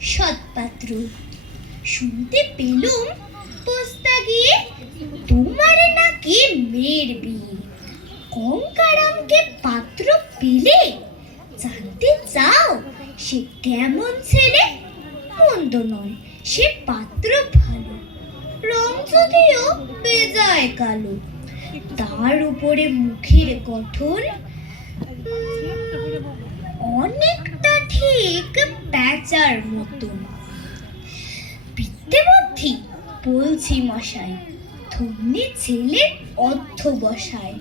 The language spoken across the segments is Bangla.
সৎপাত্র। শুনতে পেলুম পোস্তা গিয়ে তোমার নাকি মেয়ের বিয়ে। কঙ্কারামকে পাত্র পেলে? জানতে চাও, সে কেমন ছেলে? মন্দ নয়, সে পাত্র ভালো। রং যদিও বেজায় কালো। তার উপরে মুখের গঠন প্যাচার মতন বিদ্যে বুদ্ধি বলছি মশাই ধন্যে ছেলে অর্থ বসায়।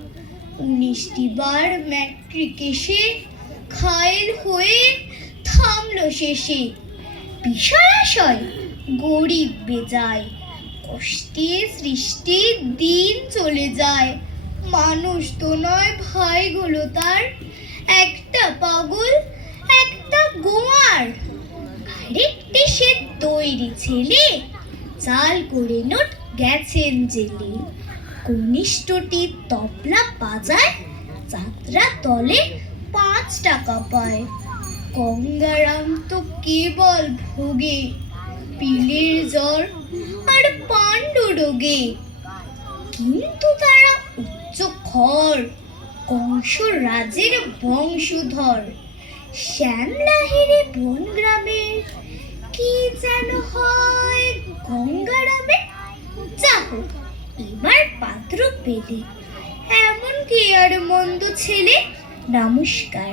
উনিশটি বার ম্যাট্রিক এসে খায়ের হয়ে থামলো শেষে। বিষয়াশয় গরিব বেজায়, কষ্টে সৃষ্টি দিন চলে যায়। মানুষ তো নয় ভাই ভাইগুলো তার, একটা পাগল একটা গোয়ার আরেকটি সে তৈরি ছেলে। চাল করে নোট গেছেন জেলে। কনিষ্ঠটি তবলা বাজায়, যাত্রা তলে পাঁচ টাকা পায়। গঙ্গারাম তো কেবল ভোগে, পিলের জ্বর আর পাণ্ডু রোগে। কিন্তু তারা উচ্চ খর কংস রাজের বংশধর। শ্যামলাহিরে বন গঙ্গারামে যা হোক এবার পাত্র পেলে। এমন কি আর মন্দ ছেলে নমস্কার।